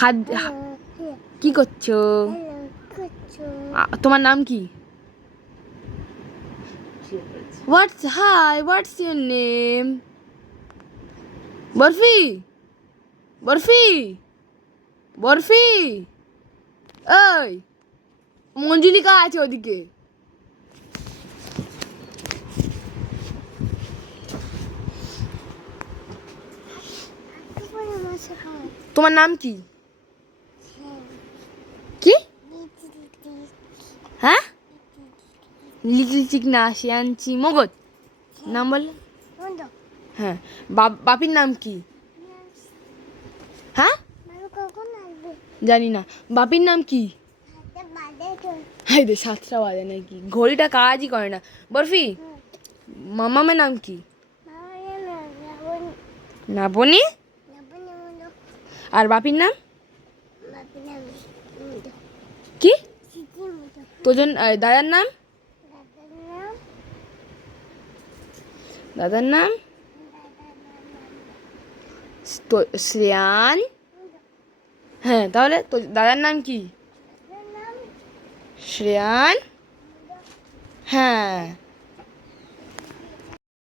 হাত কি করছো? তোমার নাম কি? What's your name? Barfi, barfi, barfi. ওই মঞ্জুলিকা আছে ওদিকে। তোমার নাম কি? কি? হ্যাঁ, লিটল চিক না, শিয়ানচি মগজ নাম বললে। হ্যাঁ, বাপির নাম কি? হ্যাঁ, জানি না। বাপির নাম কি? হাই রে, 7টা বাজে নাকি? ঘড়িটা কাজই করে না। বরফি, মামামের নাম কি? নাবনি। আর বাপির নাম কি? তোজন। দাদার নাম? দাদার নাম শ্রেয়ান। হ্যাঁ, তাহলে তো দাদার নাম কি? শ্রেয়ান। হ্যাঁ।